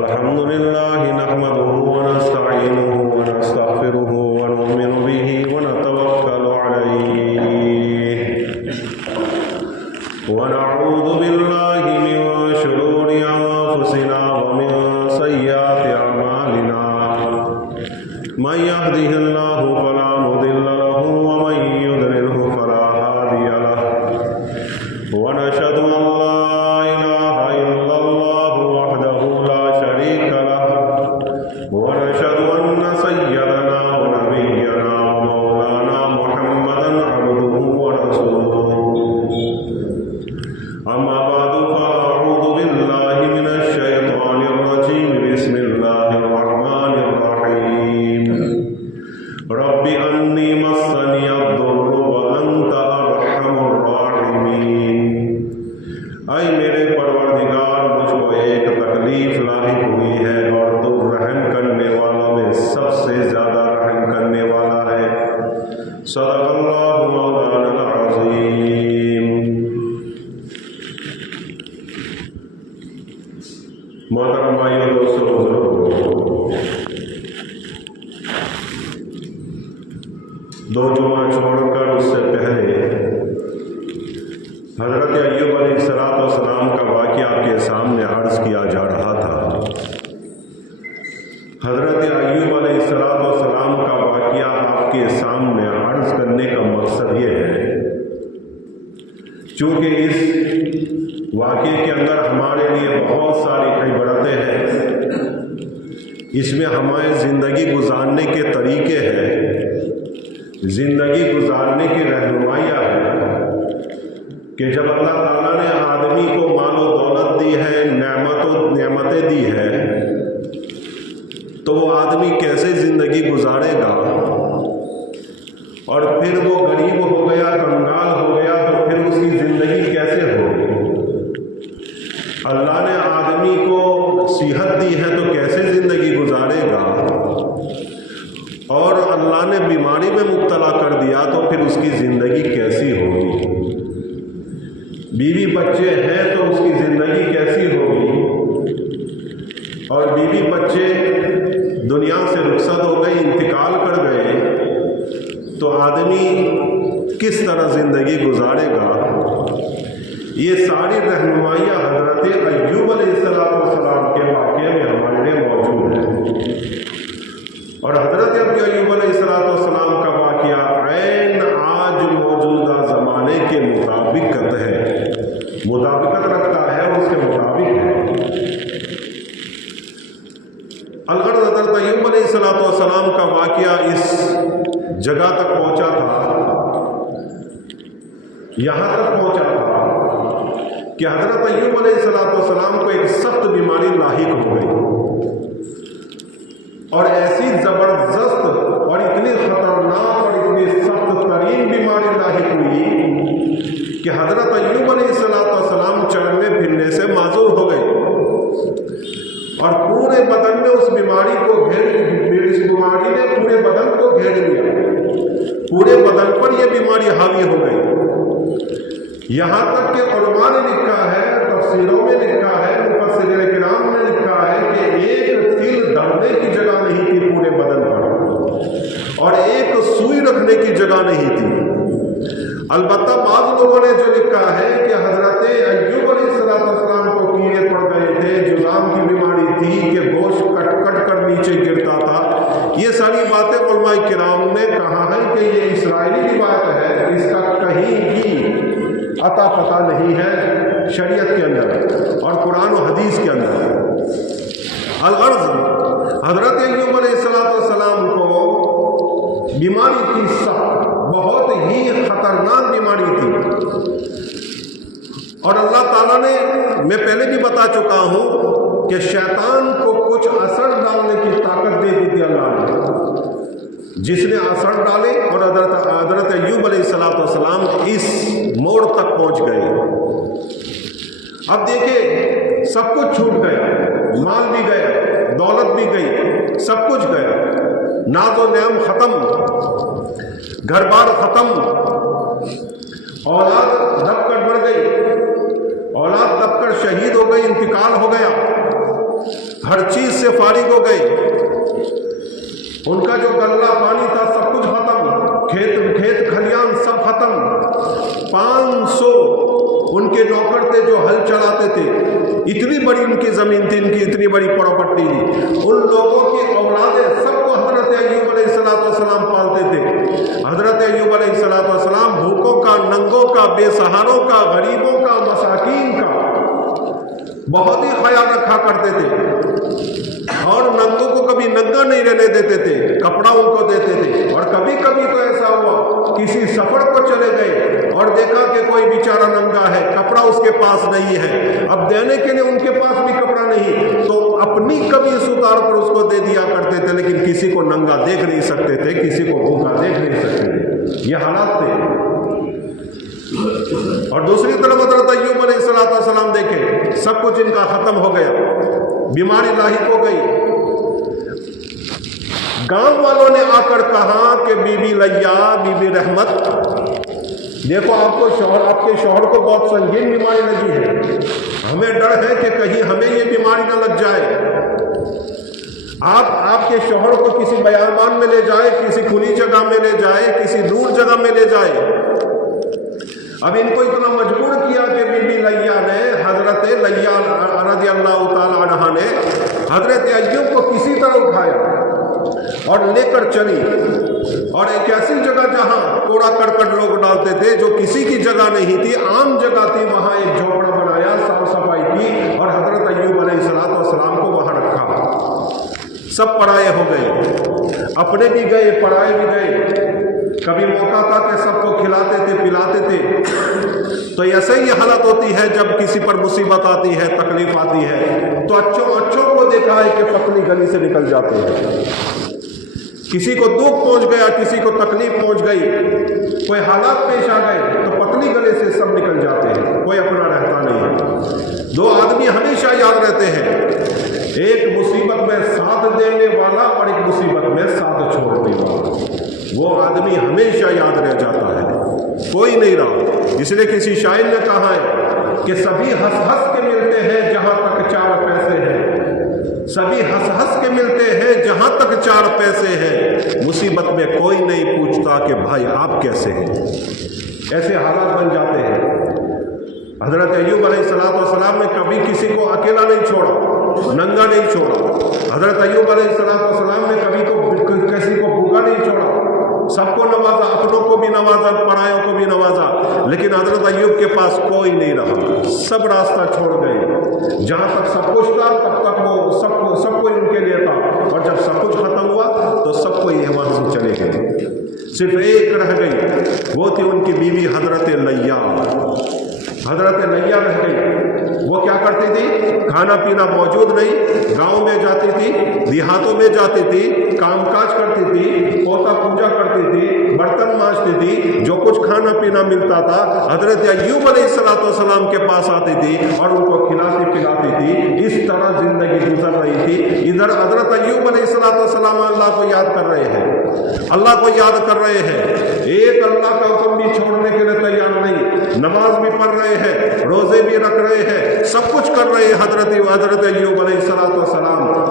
الحمد لله نحمده ونستعينه ونستغفره ونؤمن به ونتوكل عليه ونعوذ بالله من شرور أنفسنا ومن سيئات أعمالنا من يهده الله فلا مضل له ومن يضلله فلا هادي له ونشهد أن لا إله إلا الله وحده لا شريك له ونشهد أن سيدنا ونبينا ومولانا محمدا عبده ورسوله أما بعد فأعوذ بالله من الشيطان الرجيم بسم الله الرحمن الرحيم رب أني مسني الضر وأنت أرحم الراحمين اے میرے پروردگار مجھ کو ایک تکلیف لاحق ہوئی ہے اور تو رحم کرنے والوں میں سب سے زیادہ رحم کرنے والا ہے۔ صدق اللہ مولانا العظیم۔ محترم بھائیوں، دوستوں، بزرگوں، 2 جمعہ چھوڑ کر اس سے پہلے حضرت ایوب علیہ السلام کا واقعہ آپ کے سامنے عرض کیا جا رہا تھا۔ حضرت ایوب علیہ السلام کا واقعہ آپ کے سامنے عرض کرنے کا مقصد یہ ہے، چونکہ اس واقعے کے اندر ہمارے لیے بہت ساری عبرتیں ہیں، اس میں ہمیں زندگی گزارنے کے طریقے ہیں، زندگی گزارنے کی رہنمائیاں ہیں کہ جب اللہ تعالیٰ نے آدمی کو مال و دولت دی ہے، نعمتیں دی ہے، تو وہ آدمی کیسے زندگی گزارے گا، اور پھر وہ غریب ہو گیا، کنگال ہو گیا، تو پھر اس کی زندگی کیسے ہوگی؟ اللہ نے آدمی کو صحت دی ہے تو کیسے زندگی گزارے گا، اور اللہ نے بیماری میں مبتلا کر دیا تو پھر اس کی زندگی کیسی ہوگی؟ بیوی بچے ہیں تو اس کی زندگی کیسی ہوگی؟ اور بیوی بچے دنیا سے رخصت ہو گئے، انتقال کر گئے، تو آدمی کس طرح زندگی گزارے گا؟ یہ ساری رہنمائیاں حضرت ایوب علیہ السلام کے واقعے میں ہمارے لیے موجود ہیں، اور حضرت ایوب علیہ السلام کا واقعہ عین آج موجودہ زمانے کے مطابقت ہے، مطابقت رکھتا ہے، اس کے مطابق ہے۔ الغرض حضرت ایوب علیہ السلام کا واقعہ اس جگہ تک پہنچا تھا، یہاں تک پہنچا تھا کہ حضرت ایوب علیہ السلام کو ایک سخت بیماری لاحق ہو گئی، اور ایسی زبردست اور اتنی خطرناک اور اتنی سخت ترین بیماری لاحق ہوئی کہ حضرت ایوب علیہ السلام چلنے پھرنے سے معذور ہو گئے، اور پورے بدن نے اس بیماری کو اس بیماری نے پورے بدن کو گھیر لیا، پورے بدن پر یہ بیماری حاوی ہو گئی، یہاں تک کہ علماء نے لکھا ہے، تفسیروں میں لکھا ہے، مفسرین کرام نے لکھا ہے کہ ایک تل دھرنے کی جگہ نہیں تھی پورے بدن پر، اور ایک سوئی رکھنے کی جگہ نہیں تھی۔ البتہ بعض لوگوں نے جو لکھا ہے کہ حضرت ایوب علیہ السلام کو کیڑے پڑ گئے تھے، جذام کی بیماری تھی کہ گوشت کٹ کٹ کر نیچے گرتا تھا۔ یہ ساری باتیں علماء کرام نے کہا ہے کہ یہ اسرائیلی روایت ہے، اس کا کہیں بھی عطا پتہ نہیں ہے شریعت کے اندر اور قرآن و حدیث کے اندر۔ الغرض حضرت ایوب علیہ السلام کو بیماری تھی سخت، بہت ہی خطرناک بیماری تھی، اور اللہ تعالیٰ نے، میں پہلے بھی بتا چکا ہوں کہ شیطان کو کچھ اثر ڈالنے کی طاقت دے دی تھی اللہ نے، جس نے اثر ڈالے، اور حضرت ایوب علیہ السلام اس موڑ تک پہنچ گئے۔ اب دیکھیں، سب کچھ چھوٹ گیا، مال بھی گیا، دولت بھی گئی، سب کچھ گیا، ناز و نعم ختم، گھر بار ختم، اولاد دب کر بڑھ گئی، गई, इंतकाल हो गया, हर चीज से फारिग हो गए। उनका जो गल्ला पानी था सब कुछ खत्म, खेत खलियान सब खत्म। 500 उनके नौकर थे जो हल चलाते थे, इतनी बड़ी उनकी जमीन थी, इनकी इतनी बड़ी प्रॉपर्टी थी। उन लोगों की औलादें सबको हजरत अय्यूब अलैहिस्सलाम पालते थे। हजरत अय्यूब अलैहिस्सलाम भूखों का, नंगों का, बेसहारों का, गरीबों का, मसाकीन का बहुत ही ख्याल रखा करते थे, और नंगों को कभी नंगा नहीं रहने देते थे, कपड़ा उनको देते थे। और कभी कभी तो ऐसा हुआ किसी सफर को चले गए और देखा कि कोई बेचारा नंगा है, कपड़ा उसके पास नहीं है, अब देने के लिए उनके पास भी कपड़ा नहीं, तो अपनी कमीज उतार कर उसको दे दिया करते थे, लेकिन किसी को नंगा देख नहीं सकते थे, किसी को भूखा देख नहीं सकते थे। ये हालात थे। और दूसरी तरफ हजरत अय्यूब अलैहिस्सलाम देखे, सब कुछ इनका खत्म हो गया, बीमारी लाहिक हो गई। गांव वालों ने आकर कहा कि बीबी लैया, बीबी रहमत, देखो आपके शौहर को बहुत संगीन बीमारी लगी है, हमें डर है कि कहीं हमें ये बीमारी न लग जाए। आप आपके शौहर को किसी बयान में ले जाए, किसी खुली जगह में ले जाए, किसी दूर जगह में ले जाए। अब इनको इतना मजबूर किया कि बीबी लैया ने, हजरत लैया रज़ियल्लाहु ताला अन्हा ने हजरत अय्यूब को किसी तरह उठाया और लेकर चली, और एक ऐसी जगह जहां कूड़ा करकट लोग डालते थे, जो किसी की जगह नहीं थी, आम जगह थी, वहां एक झोपड़ा बनाया, साफ सफाई की और हजरत अय्यूब अलैहिस्सलाम को वहां रखा। सब पराये हो गए, अपने भी गए, पराये भी गए। कभी मौका था कि सबको खिलाते थे, पिलाते थे। तो ऐसे ही हालत होती है जब किसी पर मुसीबत आती है, तकलीफ आती है, तो अच्छों को देखा है कि पतली गली से निकल जाते हैं। किसी को दुख पहुंच गया, किसी को तकलीफ पहुंच गई, कोई हालात पेश आ गए, तो पतली गले से सब निकल जाते हैं, कोई अपना रहता नहीं है। दो आदमी हमेशा याद रहते हैं, एक मुसीबत में साथ देने वाला और एक मुसीबत में साथ छोड़ने वाला। वो आदमी हमेशा याद रह जाता है, कोई नहीं रहा। इसलिए किसी शायर ने कहा है कि सभी हंस हंस के मिलते हैं जहां तक 4 पैसे हैं, सभी हंस हंस के मिलते हैं जहां तक 4 पैसे हैं, मुसीबत में कोई नहीं पूछता कि भाई आप कैसे हैं। ऐसे हालात बन जाते हैं। हजरत अय्यूब अलैहिस्सलाम ने कभी किसी को अकेला नहीं छोड़ा, नंगा नहीं छोड़ा। हजरत अय्यूब अलैहिस्सलाम ने कभी किसी को भूखा नहीं छोड़ा, सबको नवाजा, अपनों को भी नवाजा, परायों को भी नवाजा। लेकिन हजरत अय्यूब के पास कोई नहीं रहा, सब रास्ता छोड़ गए। जहां तक सब कुछ था तब तक वो सब कोई उनके लिए था, और जब सब कुछ खत्म हुआ तो सब कोई वहां से चले गए। सिर्फ एक रह गई, वो थी उनकी बीवी हजरत लैया। हजरत लैया रह गई। वो क्या करती थी? खाना पीना मौजूद नहीं, गांव में जाती थी, देहातों में जाती थी, कामकाज करती थी, पोता पूजा करती थी, बर्तन मांजती थी, जो कुछ खाना पीना मिलता था हजरत अय्यूब अलैहिस्सलाम के पास आती थी और उनको खिलाती पिलाती थी। इस तरह जिंदगी गुजर रही थी। इधर हजरत अय्यूब अलैहिस्सलाम अल्लाह को याद कर रहे हैं, अल्लाह को याद कर रहे हैं, एक अल्लाह का हुक्म भी छोड़ने के लिए तैयार नहीं, नमाज भी पढ़ रहे हैं, रोजे भी रख रहे हैं, सब कुछ कर रहे हैं। हजरत अय्यूब अलैहिस्सलाम,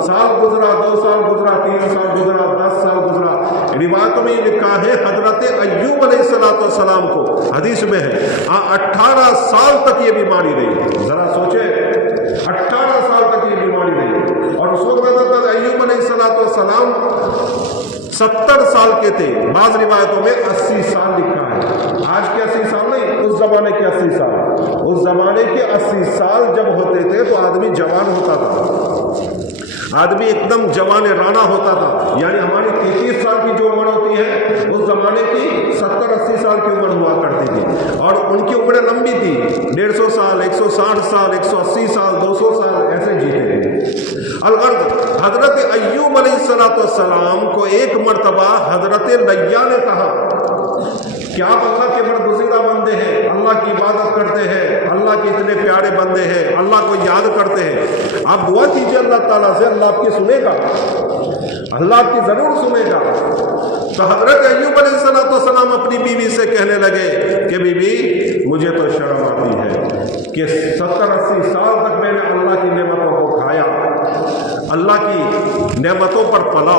साल गुजरा, 2 साल गुजरा, 3 साल गुजरा, 10 साल गुजरा। रिवायतों में लिखा है हजरत अय्यूब अलैहिस्सलाम को, हदीस में है, 18 साल तक ये बीमारी रही। जरा सोचे, 18 साल तक ये बीमारी रही। और उस वक्त हजरत अय्यूब अलैहिस्सलाम 70 साल के थे। बाज़ रिवायतों में 80 साल लिखा है। आज के 80 साल नहीं, उस जमाने के 80 साल। उस जमाने के 80 साल जब होते थे तो आदमी जवान होता था, आदमी एकदम जवान राना होता था। यानी हमारी 33 साल की जो उम्र होती है, उस जमाने की 70-80 साल की उम्र हुआ करती थी। और उनकी उम्र लंबी थी, 150 साल, 160 साल, 180 साल, 200 साल ऐसे जीते थे। अलगर्द हजरत अय्यूब अलैहिस्सलाम को एक मर्तबा हजरत लैया ने कहा कि आप अल्लाह के बरगुज़ीदा बंदे हैं, अल्लाह की इबादत करते हैं, अल्लाह के इतने प्यारे बंदे हैं, अल्लाह को याद करते हैं, आप दुआ कीजिए अल्लाह ताला से, अल्लाह आपकी सुनेगा, अल्लाह आपकी जरूर सुनेगा। तो हजरत अय्यूब अलैहिस्सलाम अपनी बीवी से कहने लगे कि बीबी, मुझे तो शर्म आती है کہ 70-80 سال تک میں نے اللہ کی نعمتوں کو کھایا، اللہ کی نعمتوں پر پلا،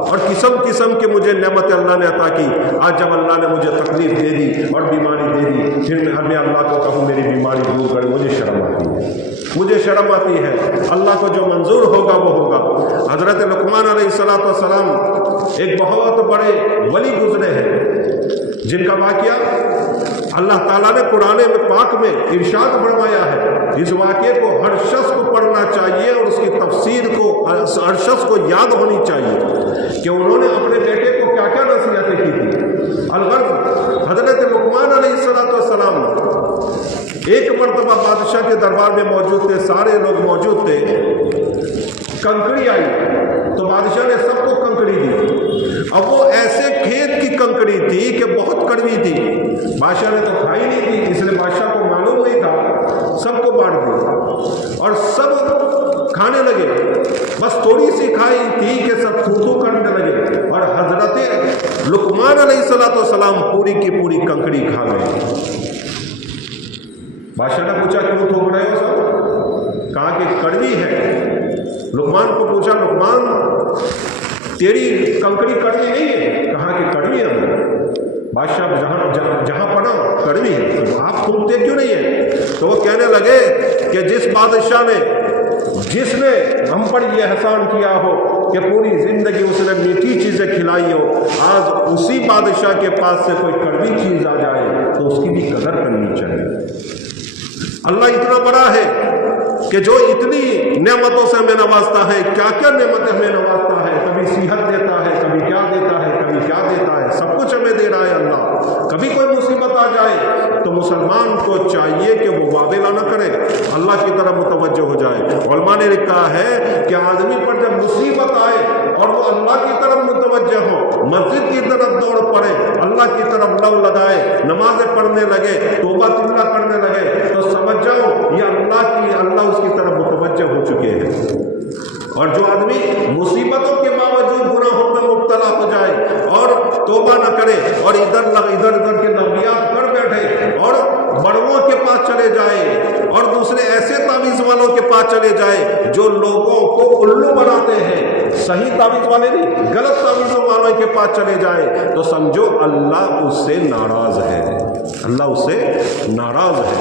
اور قسم قسم کے مجھے نعمت اللہ نے عطا کی۔ آج جب اللہ نے مجھے تکلیف دے دی اور بیماری دے دی، پھر میں اللہ کو کہوں میری بیماری دور کرے، مجھے شرم آتی ہے، مجھے شرم آتی ہے۔ اللہ کو جو منظور ہوگا وہ ہوگا۔ حضرت لقمان علیہ السلام ایک بہت بڑے ولی گزرے ہیں، جن کا واقعہ اللہ تعالیٰ نے قرآن پاک میں ارشاد فرمایا ہے۔ اس واقعے کو ہر شخص کو پڑھنا چاہیے اور اس کی تفسیر کو ہر شخص کو یاد ہونی چاہیے کہ انہوں نے اپنے بیٹے کو کیا کیا نصیحتیں کی تھی۔ الغرض حضرت لقمان علیہ السلام ایک مرتبہ بادشاہ کے دربار میں موجود تھے، سارے لوگ موجود تھے، کنکڑی آئی تو بادشاہ نے سب کو کنکڑی دی۔ اب وہ ایسے کھیت کی کنکڑی تھی کہ بہت کڑوی تھی، بادشاہ نے تو کھائی نہیں تھی، اس لیے بادشاہ کو معلوم نہیں تھا، سب کو بانٹ دی اور سب کھانے لگے۔ بس تھوڑی سی کھائی تھی کہ سب تھو کرنے لگے، اور حضرت لقمان علیہ السلام پوری کی پوری کنکڑی کھا گئے۔ بادشاہ نے پوچھا کیوں تھوک رہے ہو سب؟ کہا کہ کڑوی ہے۔ لقمان کو پوچھا لقمان تیری کنکڑی کڑوی نہیں ہے؟ کہا کہ کڑوی ہے۔ بادشاہ جہاں پڑا کڑوی ہے، تو آپ تھوکتے کیوں نہیں ہیں؟ تو وہ کہنے لگے کہ جس بادشاہ نے جس نے ہم پر یہ احسان کیا ہو کہ پوری زندگی اس نے میٹھی چیزیں کھلائی ہو، آج اسی بادشاہ کے پاس سے کوئی کڑوی چیز آ جائے تو اس کی بھی قدر کرنی چاہیے۔ اللہ اتنا بڑا ہے کہ جو اتنی نعمتوں سے ہمیں نوازتا ہے، کیا کیا نعمتیں ہمیں نوازتا ہے، کبھی صحت دیتا ہے، کبھی کیا دیتا ہے، کبھی کیا دیتا ہے، سب کچھ ہمیں دے رہا ہے اللہ۔ کبھی کوئی مصیبت آ جائے تو مسلمان کو چاہیے کہ وہ واویلا نہ کرے، اللہ کی طرف متوجہ ہو جائے۔ علماء نے لکھا ہے کہ آدمی پر جب مصیبت آئے اور وہ اللہ کی طرف متوجہ ہو، مسجد کی طرف دوڑ پڑے، اللہ کی طرف لو لگائے، نمازیں پڑھنے لگے، توبہ توبہ کرنے لگے، تو سمجھ جاؤ یہ اللہ اس کی طرف متوجہ ہو چکے ہیں۔ اور جو آدمی مصیبتوں کے باوجود گناہوں میں مبتلا ہو جائے اور توبہ نہ کرے اور ادھر کے لغویات کر بیٹھے اور بڑوں کے پاس چلے جائے اور دوسرے ایسے تعویذ والوں کے پاس چلے جائے جو لوگوں کو الو بناتے ہیں، صحیح تعویذ والے نہیں، غلط تعویذوں والوں کے پاس چلے جائے، تو سمجھو اللہ اس سے ناراض ہے، اللہ اس سے ناراض ہے۔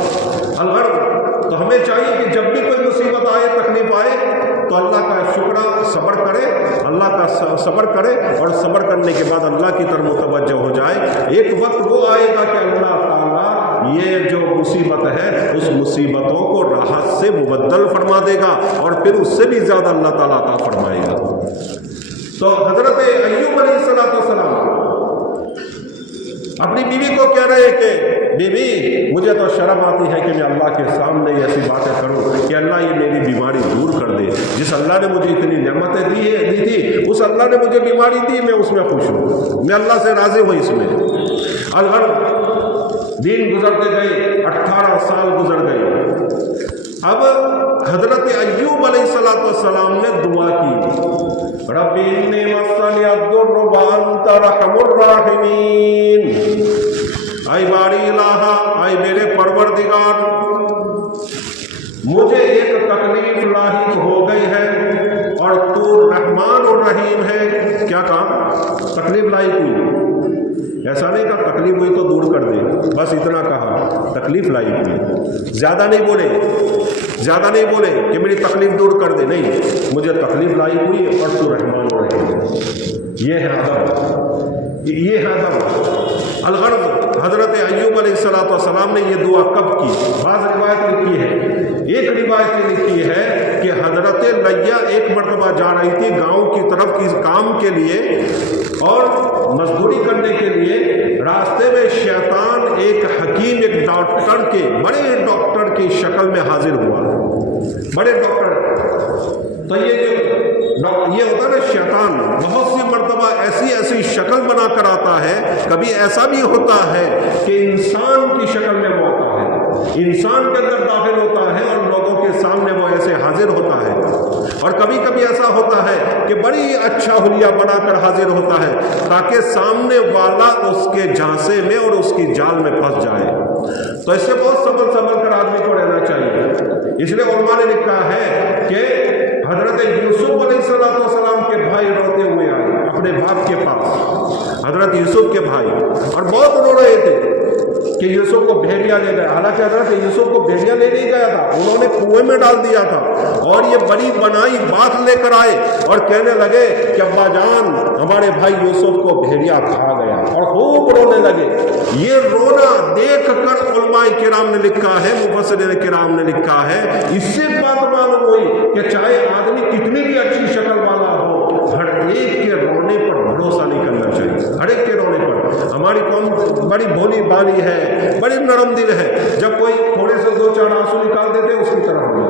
تو ہمیں چاہیے کہ جب بھی کوئی مصیبت آئے، تکلیف آئے، تو اللہ کا شکر صبر کرے، اللہ کا صبر کرے، اور صبر کرنے کے بعد اللہ کی طرف متوجہ ہو جائے۔ ایک وقت وہ آئے گا کہ اللہ تعالیٰ یہ جو مصیبت ہے اس مصیبتوں کو راحت سے مبدل فرما دے گا، اور پھر اس سے بھی زیادہ اللہ تعالیٰ عطا فرمائے گا۔ تو حضرت ایوب علیہ السلام اپنی بیوی کو کہہ رہے کہ بیوی مجھے تو شرم آتی ہے کہ میں اللہ کے سامنے ایسی باتیں کروں کہ اللہ یہ میری بیماری دور کر دے۔ جس اللہ نے مجھے اتنی نعمتیں دی تھی، اس اللہ نے مجھے بیماری دی، میں اس میں خوش ہوں، میں اللہ سے راضی ہوں اس میں۔ دن گزرتے گئے، 18 سال گزر گئے۔ اب حضرت ایوب علیہ السلام نے دعا کی، رب انی مسنی الضر وانت ارحم الراحمین، اے باری الہ، اے میرے پروردگار، مجھے ایک تکلیف لاحق ہو گئی ہے اور تو رحمان اور رحیم ہے۔ کیا کہا؟ تکلیف لاحق ہوئی، ایسا نہیں کہا تکلیف ہوئی تو دور کر دے، بس اتنا کہا تکلیف لاحق ہوئی، زیادہ نہیں بولے کہ میری تکلیف دور کر دے، نہیں، مجھے تکلیف لاحق ہوئی اور تو رحمان اور رحیم ہے۔ یہ ہے ادب، یہ ہے ادب۔ الغرض حضرت ایوب علیہ السلام نے یہ دعا کب کی؟ بعض روایت لکھی ہے، ایک روایت لکھی ہے کہ حضرت لیا ایک مرتبہ جا رہی تھی گاؤں کی طرف کسی کام کے لیے اور مزدوری کرنے کے لیے، راستے میں شیطان ایک حکیم، ایک ڈاکٹر کے، بڑے ڈاکٹر کی شکل میں حاضر ہوا، بڑے ڈاکٹر۔ تو یہ ہوتا ہے نا، شیطان بہت سی مرتبہ ایسی شکل بنا کر آتا ہے، کبھی ایسا بھی ہوتا ہے کہ انسان کی شکل میں وہ آتا ہے، انسان کے اندر داخل ہوتا ہے اور لوگوں کے سامنے وہ ایسے حاضر ہوتا ہے، اور کبھی کبھی ایسا ہوتا ہے کہ بڑی اچھا حلیہ بنا کر حاضر ہوتا ہے تاکہ سامنے والا اس کے جھانسے میں اور اس کی جال میں پھنس جائے۔ تو اس سے بہت سنبھل کر آدمی کو رہنا چاہیے۔ اس لیے علماء نے لکھا ہے کہ حضرت یوسف علیہ السلام کے بھائی روتے ہوئے آئے اپنے باپ کے پاس، حضرت یوسف کے بھائی، اور بہت رو رہے تھے کہ یوسف کو بھیڑیا لے گیا۔ حالانکہ حضرت یوسف کو بھیڑیا لے نہیں گیا تھا، انہوں نے کنویں میں ڈال دیا تھا، اور یہ بڑی بنائی بات لے کر آئے اور کہنے لگے کہ ابا جان ہمارے بھائی یوسف کو بھیڑیا کھا گیا، اور خوب رونے لگے۔ یہ رونا دیکھ کر علماء کرام نے لکھا ہے، مفسرین کرام نے لکھا ہے، اس سے بات معلوم ہوئی کہ چاہے آدمی کتنی بھی اچھی شکل والا ہو، ہر ایک کے رونے پر بھروسہ نہیں کرنا چاہیے، ہر ایک کے رونے پر۔ ہماری قوم بڑی بھولی بھالی ہے، بڑی نرم دل ہے، جب کوئی تھوڑے سے دو چار آنسو نکال دیتے اس کی طرف ہو گئے،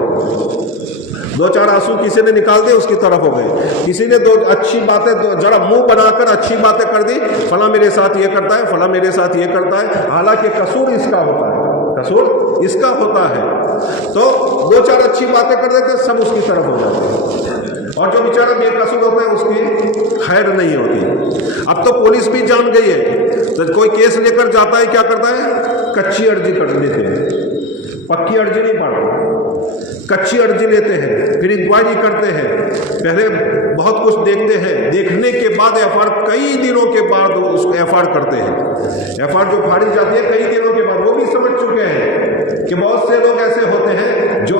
دو چار آنسو کسی نے نکال دے اس کی طرف ہو گئے، کسی نے دو اچھی باتیں ذرا منہ بنا کر اچھی باتیں کر دی، فلاں میرے ساتھ یہ کرتا ہے، فلاں میرے ساتھ یہ کرتا ہے، حالانکہ قصور اس کا ہوتا ہے، قصور اس کا ہوتا ہے، تو دو چار اچھی باتیں کر دیتے سب اس کی طرف ہو جاتے ہیں، اور جو بیچارہ بے قصور ہوتا ہے اس کی خیر نہیں ہوتی۔ اب تو پولیس بھی جان گئی ہے، تو کوئی کیس لے کر جاتا ہے کیا کرتا ہے، کچی عرضی کر لیتے ہیں، پکی عرضی نہیں پڑھتا، کچی عرضی لیتے ہیں، پھر انکوائری کرتے ہیں، پہلے بہت کچھ دیکھتے ہیں، دیکھنے کے بعد ایف آر کئی دنوں کے بعد اس کو ایف آر کرتے ہیں، ایف آر جو پھاڑی جاتی ہے کئی دنوں کے بعد، وہ بھی سمجھ چکے ہیں کہ بہت سے لوگ ایسے ہوتے ہیں جو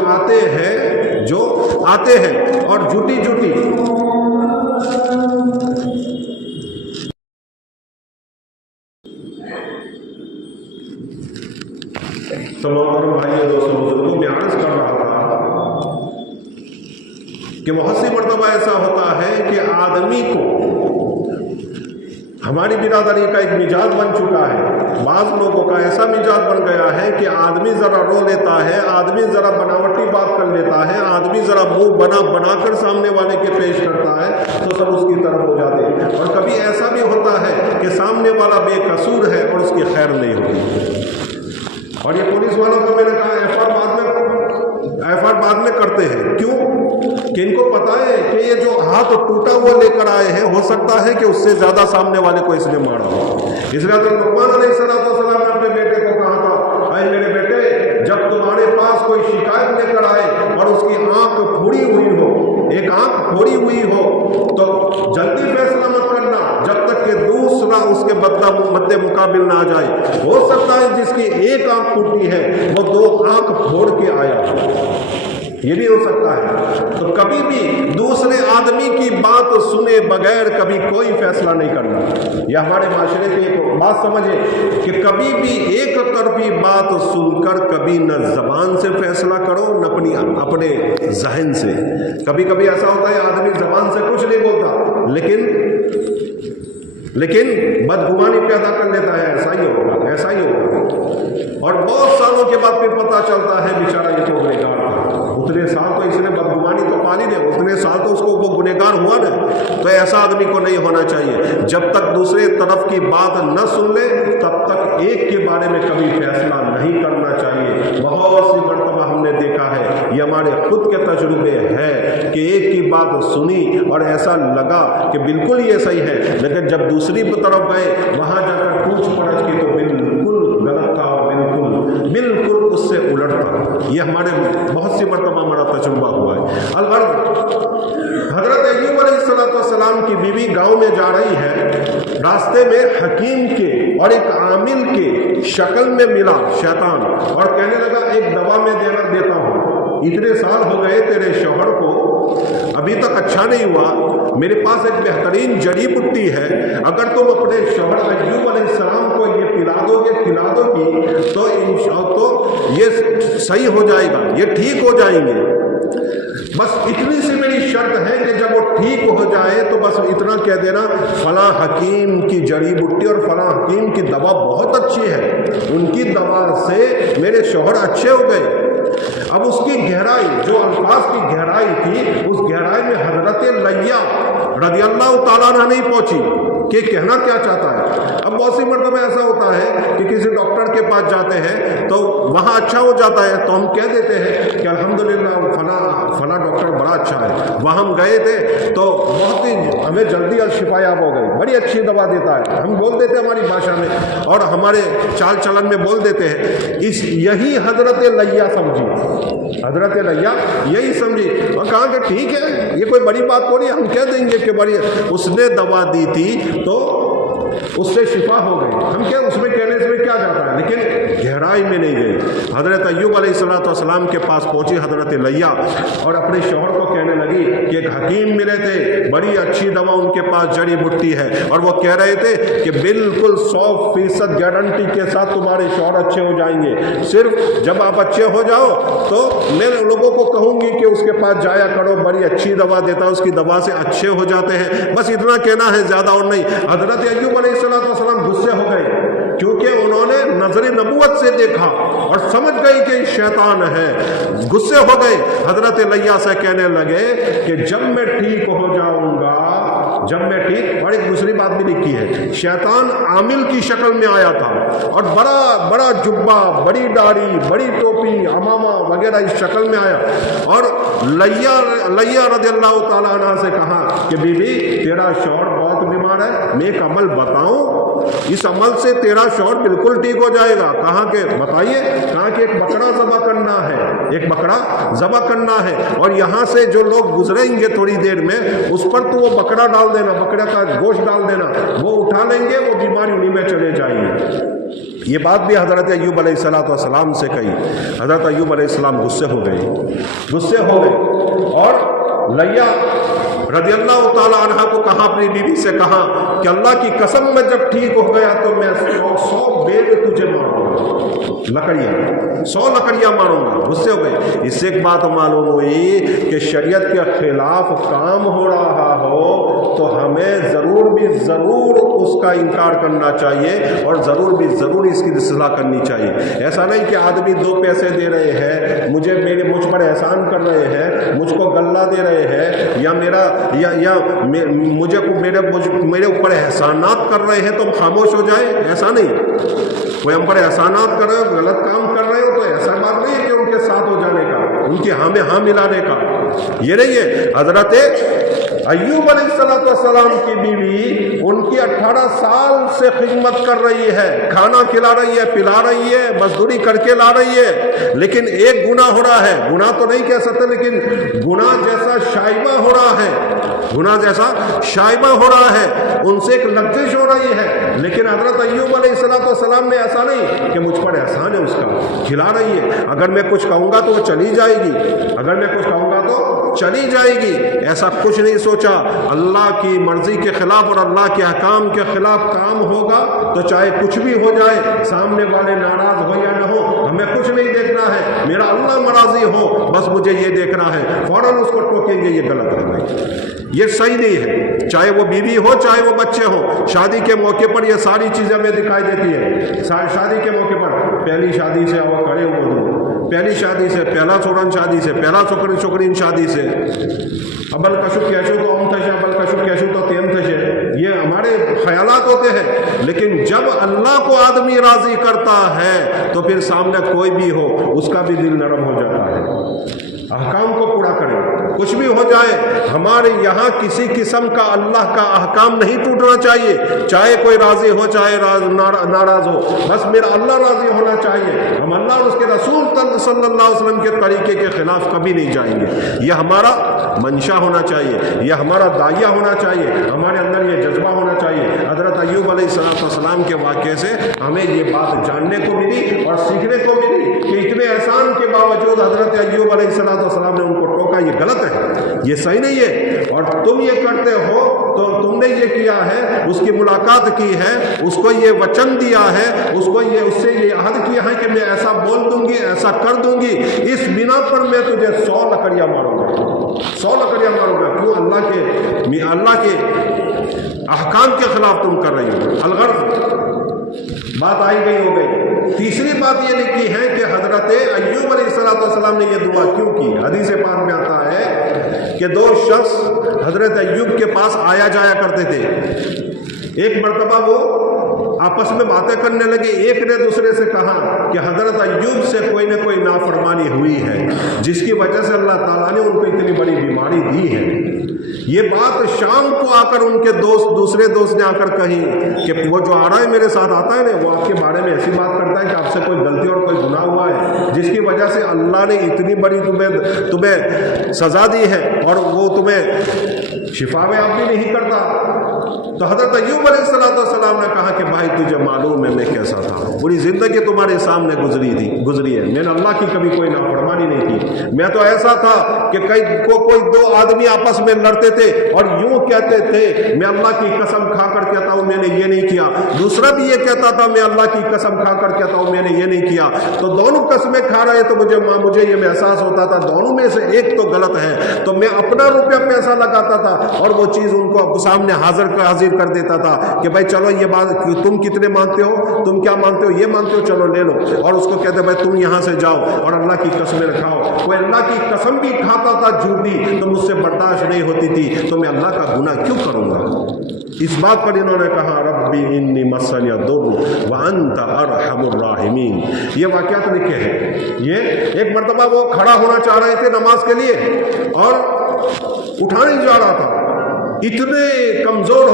آتے ہیں اور جھوٹی تمام بھائیوں دوستوں بزرگوں میں عرض کر رہا تھا کہ بہت سی مرتبہ ایسا ہوتا ہے کہ آدمی کو ہماری برادری کا ایک مزاج بن چکا ہے، بعض لوگوں کا ایسا مزاج بن گیا ہے کہ آدمی ذرا رو لیتا ہے، آدمی ذرا بناوٹی بات کر لیتا ہے، آدمی ذرا منہ بنا کر سامنے والے کے پیش کرتا ہے تو سب اس کی طرف ہو جاتے ہیں، اور کبھی ایسا بھی ہوتا ہے کہ سامنے والا بے قصور ہے اور اس کی خیر نہیں ہوتی۔ اور یہ پولیس والوں کو میں نے کہا ایف آر بعد میں کرتے ہیں، کیوں کہ ان کو پتا ہے کہ یہ جو ہاتھ ٹوٹا ہوا لے کر آئے ہیں ہو سکتا ہے کہ اس سے زیادہ سامنے والے کو اس نے مارا ہو۔ اس لیے تو لقمان علیہ السلام نے اپنے بیٹے کو کہا تھا، اے میرے بیٹے جب تمہارے پاس کوئی شکایت لے کر آئے اور اس کی آنکھ پھوڑی ہوئی ہو، ایک آنکھ پھوڑی ہوئی ہو، تو جلدی فیصلہ مت کرنا جب تک کہ دوسرا اس کے مد مقابل نہ آ جائے، ہو سکتا ہے جس کی ایک آنکھ ٹوٹی ہے وہ دو آنکھ پھوڑ کے آیا ہو، یہ بھی ہو سکتا ہے۔ تو کبھی بھی دوسرے آدمی کی بات سنے بغیر کبھی کوئی فیصلہ نہیں کرنا، یہ ہمارے معاشرے کی ایک بات سمجھے کہ کبھی بھی ایک طرفی بات سن کر کبھی نہ زبان سے فیصلہ کرو نہ اپنے ذہن سے۔ کبھی کبھی ایسا ہوتا ہے آدمی زبان سے کچھ نہیں بولتا لیکن بدگمانی پیدا کر لیتا ہے، ایسا ہی ہوگا، اور بہت سالوں کے بعد پھر پتہ چلتا ہے بیچارہ یہ تو گنہگار تھا، اتنے سال تو اس نے بدگمانی تو پالی نہیں، اتنے سال تو اس کو وہ گنہگار ہوا نا۔ تو ایسا آدمی کو نہیں ہونا چاہیے، جب تک دوسرے طرف کی بات نہ سن لے تب تک ایک کے بارے میں کبھی فیصلہ نہیں کرنا چاہیے۔ بہت سی مرتبہ ہم نے دیکھا ہے، یہ ہمارے خود کے تجربے ہیں کہ ایک کی بات سنی اور ایسا لگا کہ بالکل یہ صحیح ہے، لیکن جب دوسری طرف گئے وہاں جا کر پوچھ پڑچھ کی تو بالکل غلط تھا، بالکل اس سے الٹ تھا۔ یہ ہمارے بہت سی مرتبہ ہمارا تجربہ ہوا ہے۔ الغرض حضرت ایوب علیہ السلام کی بیوی گاؤں میں جا رہی ہے، راستے میں حکیم کے اور ایک عامل کے شکل میں ملا شیطان، اور کہنے لگا ایک دوا میں دیتا ہوں، اتنے سال ہو گئے تیرے شوہر کو ابھی تک اچھا نہیں ہوا، میرے پاس ایک بہترین جڑی بوٹی ہے، اگر تم اپنے شوہر ایوب علیہ السلام کو یہ پلا دو گی تو یہ صحیح ہو جائے گا، یہ ٹھیک ہو جائیں گے، بس اتنی سی میری شرط ہے کہ جب وہ ٹھیک ہو جائے تو بس اتنا کہہ دینا فلاں حکیم کی جڑی بوٹی اور فلاں حکیم کی دوا بہت اچھی ہے، ان کی دوا سے میرے شوہر اچھے ہو گئے۔ اب اس کی گہرائی، جو الفاظ کی گہرائی تھی، اس گہرائی میں حضرت لیہ رضی اللہ تعالیٰ عنہ نہیں پہنچی کہ کہنا کیا چاہتا ہے۔ اب बहुत सी मरतबा ऐसा होता है कि किसी डॉक्टर के पास जाते हैं तो वहाँ अच्छा हो जाता है, तो हम कह देते हैं कि अल्हम्दुलिल्लाह फला डॉक्टर बड़ा अच्छा है, वहाँ हम गए थे तो बहुत ही हमें जल्दी शिफायाब हो गई, बड़ी अच्छी दवा देता है, हम बोल देते हैं हमारी भाषा में और हमारे चाल चलन में बोल देते हैं। यही हजरत लैया समझी, हजरत लैया यही समझी और कहा कि ठीक है, ये कोई बड़ी बात थोड़ी, हम कह देंगे कि बड़ी, उसने दवा दी थी तो उससे शिफा हो गई, हम क्या उसमें कहने से क्या जाता है, लेकिन गहराई में नहीं गए। हजरत अय्यूब अलैहिस्सलाम के पास पहुंची हजरत लैया और अपने शौहर को कहने लगी कि एक हकीम मिले थे, बड़ी अच्छी दवा उनके पास जड़ी बूटी है, और वो कह रहे थे कि बिल्कुल 100% गारंटी के साथ तुम्हारे शौहर अच्छे हो जाएंगे, सिर्फ जब आप अच्छे हो जाओ तो मैं लोगों को कहूंगी कि उसके पास जाया करो, बड़ी अच्छी दवा देता है, उसकी दवा से अच्छे हो जाते हैं। बस इतना कहना है, ज्यादा और नहीं। हजरत अय्यूब अलैहिस्सलाम गुस्से हो गए क्योंकि उन्होंने नजर नबूवत से देखा और समझ गए कि शैतान है, गुस्से हो गए। हजरत लैया से कहने लगे कि जब मैं ठीक हो जाऊंगा, जब मैं ठीक, और एक दूसरी बात भी लिखी है, शैतान आमिल की शक्ल में आया था और बड़ा बड़ा जुब्बा, बड़ी दाढ़ी, बड़ी टोपी, अमामा वगैरह इस शक्ल में आया और लैया रज़ियल्लाहु ताला अन्हा से कहा कि बीबी तेरा शौहर बहुत बीमार है, मैं एक अमल बताऊं, इस अमल से तेरा शौहर बिल्कुल ठीक हो जाएगा। कहा कि बताइए, कहा कि एक बकरा ज़बह करना है, एक बकरा ज़बह करना है और यहाँ से जो लोग गुजरेंगे थोड़ी देर में उस पर तो वो बकरा डाल देना, बकरे का गोश्त डाल देना, वो उठा लेंगे, वो बीमारी उन्हीं में चले जाएंगे। ये बात भी हज़रत अय्यूब अलैहिस्सलाम से कही। हज़रत अय्यूब अलैहिस्सलाम गुस्से हो गए और लैया रज़ियल्लाहु ताला अन्हा को कहा, अपनी बीवी से कहा कि अल्लाह की कसम में जब ठीक हो गया तो मैं 100 बेल तुझे मारूंगा, लकड़ियाँ 100 लकड़ियाँ मारूंगा। गुस्से हो गए। इससे एक बात मालूम हुई कि शरीयत के खिलाफ काम हो रहा हो तो हमें ज़रूर उसका इनकार करना चाहिए और ज़रूर इसकी इस्लाह करनी चाहिए। ऐसा नहीं कि आदमी 2 पैसे दे रहे हैं, मुझ पर एहसान कर रहे हैं, मुझको गल्ला दे रहे हैं, या मेरे ऊपर एहसानात कर रहे हैं तो हम खामोश हो जाए, ऐसा नहीं। कोई हम पर एहसानात कर रहे हो, गलत काम कर रहे हो तो ऐसा बात नहीं है कि उनके साथ हो जाने का, उनकी हाँ में हाँ मिलाने का, ये नहीं है। हजरत अय्यूब अलैहिस्सलाम की बीवी उनकी 18 साल से खिदमत कर रही है, खाना खिला रही है, पिला रही है, मजदूरी करके ला रही है, लेकिन एक गुनाह हो रहा है, गुनाह तो नहीं कह सकते, लेकिन गुनाह जैसा शाइबा हो रहा है, गुनाह जैसा शाइबा हो रहा है, उनसे एक लग्जिश हो रही है। लेकिन हजरत अय्यूब अलैहिस्सलाम ने ऐसा नहीं कि मुझ पर एहसान है उसका, खिला रही है, अगर मैं कुछ कहूँगा तो वो चली जाएगी, अगर मैं कुछ कहूँगा तो चली जाएगी, ऐसा कुछ नहीं सोचा। अल्लाह की मर्जी के खिलाफ और अल्लाह के अहकाम के खिलाफ काम होगा तो चाहे कुछ भी हो जाए, सामने वाले नाराज हो या न हो, हमें कुछ नहीं देखना है, मेरा अल्लाह मराजी हो, बस मुझे ये देखना है, फौरन उसको टोकेंगे, ये गलत है भाई, ये सही नहीं है। चाहे वो बीवी हो, चाहे वो बच्चे हो, शादी के मौके पर ये सारी चीजें हमें दिखाई देती है। शादी के मौके पर पहली शादी से वो खड़े हो, पहली शादी से, पहला छोरन शादी से, पहला छोकरी शादी से, अबल कशु कैशु तो हम थे, अबल कशु कैशु तो तेम थे, ये हमारे ख्यालात होते हैं। लेकिन जब अल्लाह को आदमी राजी करता है तो फिर सामने कोई भी हो उसका भी दिल नरम हो जाता है। अहकाम को पूरा करें, कुछ भी हो जाए, हमारे यहाँ किसी किस्म का अल्लाह का अहकाम नहीं टूटना चाहिए, चाहे कोई राजी हो चाहे नाराज हो, बस मेरा अल्लाह राजी होना चाहिए। हम अल्लाह और उसके रसूल सल्लल्लाहु अलैहि वसल्लम के तरीके के खिलाफ कभी नहीं जाएंगे। यह हमारा मंशा होना चाहिए, यह हमारा दाइया होना चाहिए, हमारे अंदर यह जज्बा होना चाहिए। हजरत अय्यूब अलैहिस्सलाम के वाक़े से हमें ये बात जानने को मिली और सीखने को मिली कि इतने एहसान के बावजूद हजरत अय्यूब अलैहिस्सलाम ने उनको टोका, ये गलत है, ये सही नहीं है। और तुम ये करते हो तो तुमने ये किया है, उसकी मुलाकात की है, उसको ये वचन दिया है, उससे ये अहद किया है कि मैं ऐसा बोल दूंगी, ऐसा कर दूंगी, इस बिना पर मैं तुझे 100 लकड़ियां मारूंगा, 100 लकड़ियां मारूंगा। क्यों? अल्लाह के अहकाम के खिलाफ तुम कर रही हो। अलगर्ज बात आई गई हो गई। तीसरी बात ये लिखी है कि हजरत अय्यूब अलैहिस्सलाम ने ये दुआ क्यों की। हदीस पाक में आता है कि 2 शख्स हजरत अय्यूब के पास आया जाया करते थे। एक मरतबा वो आपस में बातें करने लगे। एक ने दूसरे से कहा कि हजरत अय्यूब से कोई न कोई नाफरमानी हुई है जिसकी वजह से अल्लाह ताला ने उनको इतनी बड़ी बीमारी दी है। ये बात शाम को आकर उनके दूसरे दोस्त ने आकर कही कि वो जो आ रहा है मेरे साथ आता है ना, वो आपके बारे में ऐसी बात करता है कि आपसे कोई गलती और कोई गुनाह हुआ है जिसकी वजह से अल्लाह ने इतनी बड़ी तुम्हें सजा दी है और वो तुम्हें शिफा में आप भी नहीं करता। तो हजरत अय्यूब अलैहिस्सलाम ने कहा कि भाई तुझे मालूम है मैं कैसा था, पूरी जिंदगी तुम्हारे सामने गुजरी है, मैंने अल्लाह की कभी कोई नाफरमानी नहीं की। मैं तो ऐसा था कि कोई दो आदमी आपस में लड़ते थे और यूं कहते थे मैं अल्लाह की कसम खाकर कहता हूं मैंने ये नहीं किया, दूसरा भी ये कहता था मैं अल्लाह की कसम खाकर कहता हूं मैंने ये नहीं किया। तो दोनों कस्में खा रहे तो मुझे ये महसूस होता था दोनों में से एक तो गलत है, तो मैं अपना रुपया पैसा लगाता था और वो चीज उनको सामने हाजिर कर देता था कि भाई चलो ये बात तुम कितने मानते हो, तुम क्या मानते हो, ये मानते हो, चलो ले लो। और उसको कहते भाई तुम यहां से जाओ और अल्लाह की कसमें खाओ। कोई अल्लाह की कसम भी खाता था झूठी तो मुझसे बर्दाश्त नहीं होती थी, तो मैं अल्लाह का गुनाह क्यों करूंगा। इस बात पर इन्होंने कहा रब्बी इन्नी मस्सनी दुर्र व अंत अरहमुर राहिमीन। ये वाक़यात लिखे हैं। ये एक मर्तबा वो खड़ा होना चाह रहे थे नमाज के लिए और उठा नहीं जा रहा था, इतने कमजोर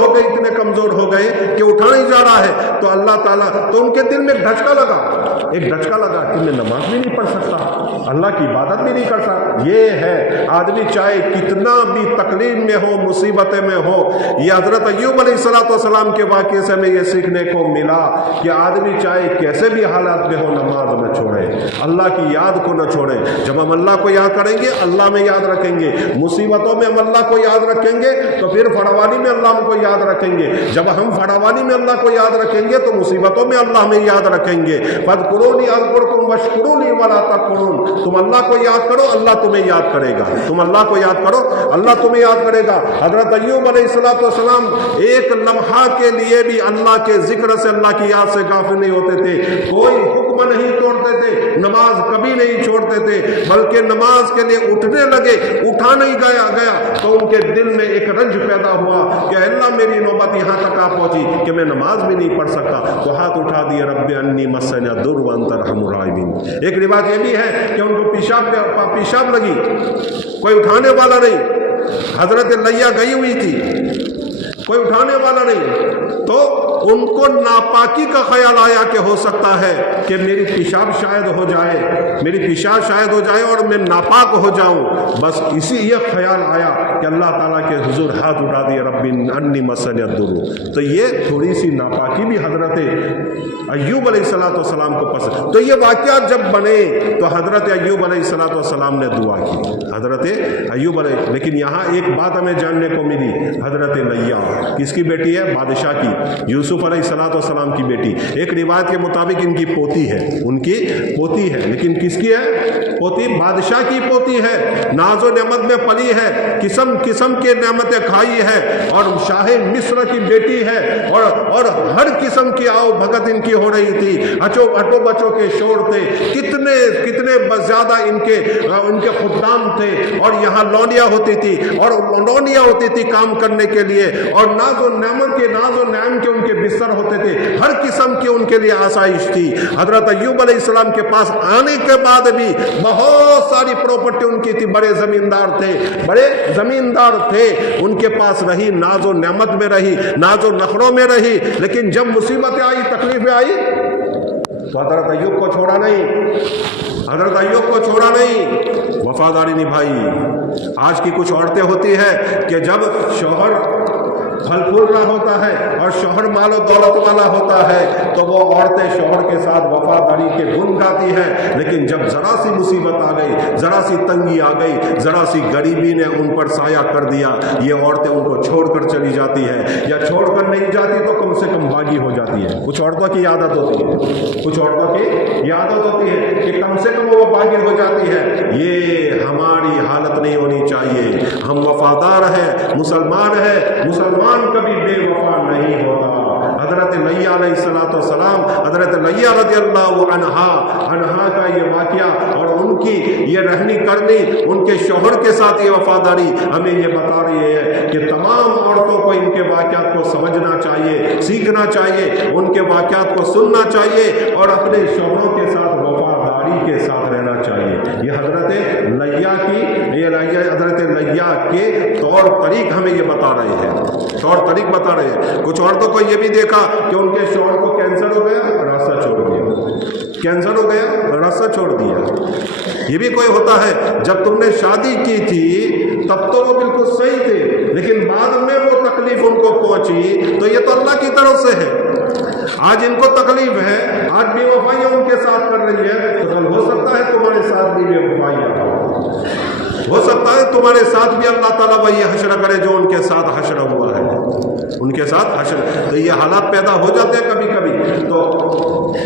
हो गए कि उठा नहीं जा रहा है। तो अल्लाह ताला तो उनके दिल में एक धचका लगा कि मैं नमाज भी नहीं पढ़ सकता, अल्लाह की इबादत भी नहीं कर सकता। ये है आदमी चाहे कितना भी तकलीफ में हो, मुसीबतें में हो। ये हजरत अय्यूब अलैहिस्सलाम के वाक़े से हमें ये सीखने को मिला कि आदमी चाहे कैसे भी हालात में हो नमाज न छोड़े, अल्लाह की याद को न छोड़े। जब हम अल्लाह को याद करेंगे अल्लाह में याद रखेंगे, मुसीबतों में हम अल्लाह को याद रखेंगे तो फिर फड़ावाली में अल्लाह को याद रखेंगे। जब हम फड़ावाली में अल्लाह को याद रखेंगे तो मुसीबतों में अल्लाह में याद रखेंगे। फज़कुरूनी अज़कुरकुम वश्कुरूनी वला तकफुरून। तुम अल्लाह को याद करो अल्लाह तुम्हें याद करेगा, तुम अल्लाह को याद करो अल्लाह तुम्हें याद करेगा। हजरत अय्यूब अलैहिस्सलाम एक लम्हा के लिए भी अल्लाह के जिक्र से, अल्लाह की याद से गाफिल नहीं होते थे। कोई हुक्म नहीं तोड़ते थे, नमाज कभी नहीं छोड़ते थे, बल्कि नमाज के लिए उठने लगे, उठा नहीं गया तो उनके दिल में एक रंज पैदा हुआ कि अल्लाह मेरी नौबत यहाँ तक आ पहुंची कि मैं नमाज भी नहीं पढ़ सकता। तो हाथ उठा दिया रब्बी अन्नी मस्सनी दुर्र व अंत अरहमुर राहिमीन। एक रिवायत ये भी है कि उनको पेशाब लगी, कोई उठाने वाला नहीं, हजरत लैया गई हुई थी, कोई उठाने वाला नहीं। तो उनको नापाकी का ख्याल आया कि हो सकता है कि मेरी पेशाब शायद हो जाए और मैं नापाक हो जाऊं। बस इसी ये ख्याल आया कि अल्लाह ताला के हुजूर हाथ उठा दिया रब्बी अन्नी मस्सनी दुर्र। तो ये थोड़ी सी नापाकी भी हजरत अय्यूब अलैहिस्सलाम को पसंद। तो ये वाक़यात जब बने तो हजरत अय्यूब अलैहिस्सलाम ने दुआ की, हजरत अय्यूब लेकिन यहाँ एक बात हमें जानने को मिली, हजरत लैया किसकी बेटी है? बादशाह की, यूसुफ अलैहिस्सलाम की बेटी। एक रिवायत के मुताबिक इनकी पोती है, उनकी पोती है, लेकिन किसकी है? पोती, बादशाह की पोती है, नाजो नेमत में पली है, किस्म किस्म के नेमतें खाई है और शाह मिस्र की बेटी है और हर किस्म की आओ भगत इनकी हो रही थी। अटो बचो के शोर थे, कितने ज्यादा इनके खुद्दाम थे और यहाँ लौनिया होती थी काम करने के लिए और नाजो नैम के उनके बिस्तर होते थे, हर किस्म की उनके लिए आसाइश थी। हजरत अय्यूब अलैहिस्सलाम के पास आने के बाद भी बहुत सारी प्रॉपर्टी उनकी थी, बड़े जमींदार थे, उनके पास रही, नाजो नेमत में रही, नाजो नखरों में रही। लेकिन जब मुसीबतें आई, तकलीफें आई तो हजरत अय्यूब को छोड़ा नहीं, वफादारी निभाई। आज की कुछ औरतें होती है कि जब शौहर फल फूल रहा होता है और शौहर मालो दौलत वाला होता है तो वो औरतें शौहर के साथ वफादारी के गुण गाती हैं, लेकिन जब जरा सी मुसीबत आ गई, जरा सी तंगी आ गई, जरा सी गरीबी ने उन पर साया कर दिया, ये औरतें उनको छोड़कर चली जाती है, या छोड़कर नहीं जाती तो कम से कम बागी हो जाती है। कुछ औरतों की आदत होती है कि कम से कम वो बागी हो जाती है। ये हमारी हालत नहीं होनी चाहिए। हम वफादार हैं, मुसलमान कभी बेवफा नहीं होता। حضرت لیہ علیہ السلام، حضرت لیہ رضی اللہ عنہا کا یہ واقعہ اور ان کی یہ رہنی کرنی، ان کے شوہر کے ساتھ یہ وفاداری ہمیں یہ بتا رہی ہے کہ تمام عورتوں کو ان کے واقعات کو سمجھنا چاہیے، سیکھنا چاہیے، ان کے واقعات کو سننا چاہیے اور اپنے شوہروں کے ساتھ وفاداری کے ساتھ رہنا چاہیے۔ یہ حضرت لیہ کے طور طریق ہمیں یہ بتا رہے ہیں، طور طریق بتا رہے ہیں۔ کچھ عورتوں کو یہ بھی دیکھا کہ ان کے شوہر کو کینسر ہو گیا، راستہ چھوڑ دیا، کینسر ہو گیا، راستہ چھوڑ دیا۔ یہ بھی کوئی ہوتا ہے، جب تم نے شادی کی تھی تب تو وہ بالکل صحیح تھے، لیکن بعد میں وہ تکلیف ان کو پہنچی تو یہ تو اللہ کی طرف سے ہے۔ آج ان کو تکلیف ہے، آج بے وفائیاں ان کے ساتھ کر رہی ہے، تو کل ہو سکتا ہے تمہارے ساتھ بھی بے وفائیاں ہو سکتا ہے تمہارے ساتھ بھی اللہ تعالیٰ وہی حشر کرے جو ان کے ساتھ حشر ہوا ہے، ان کے ساتھ حشر۔ تو یہ حالات پیدا ہو جاتے ہیں کبھی کبھی۔ تو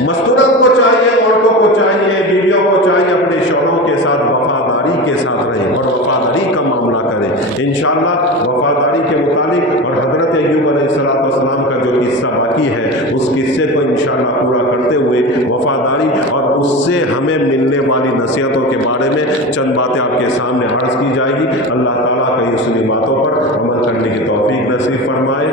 مستورت کو چاہیے، عورتوں کو چاہیے، بیویوں کو چاہیے اپنے شوہروں کے ساتھ وفاداری کے ساتھ رہیں اور وفاداری کا معاملہ کریں انشاءاللہ۔ وفاداری کے متعلق اور حضرت ایوب علیہ السلام کا جو قصہ باقی ہے اس قصے کو انشاءاللہ پورا کرتے ہوئے وفاداری اور اس سے ہمیں ملنے والی نصیحتوں کے بارے میں چند باتیں آپ کے سامنے عرض کی جائے گی۔ اللہ تعالیٰ کا یہ سنی باتوں پر عمل کرنے کی توفیق نصیب فرمائے۔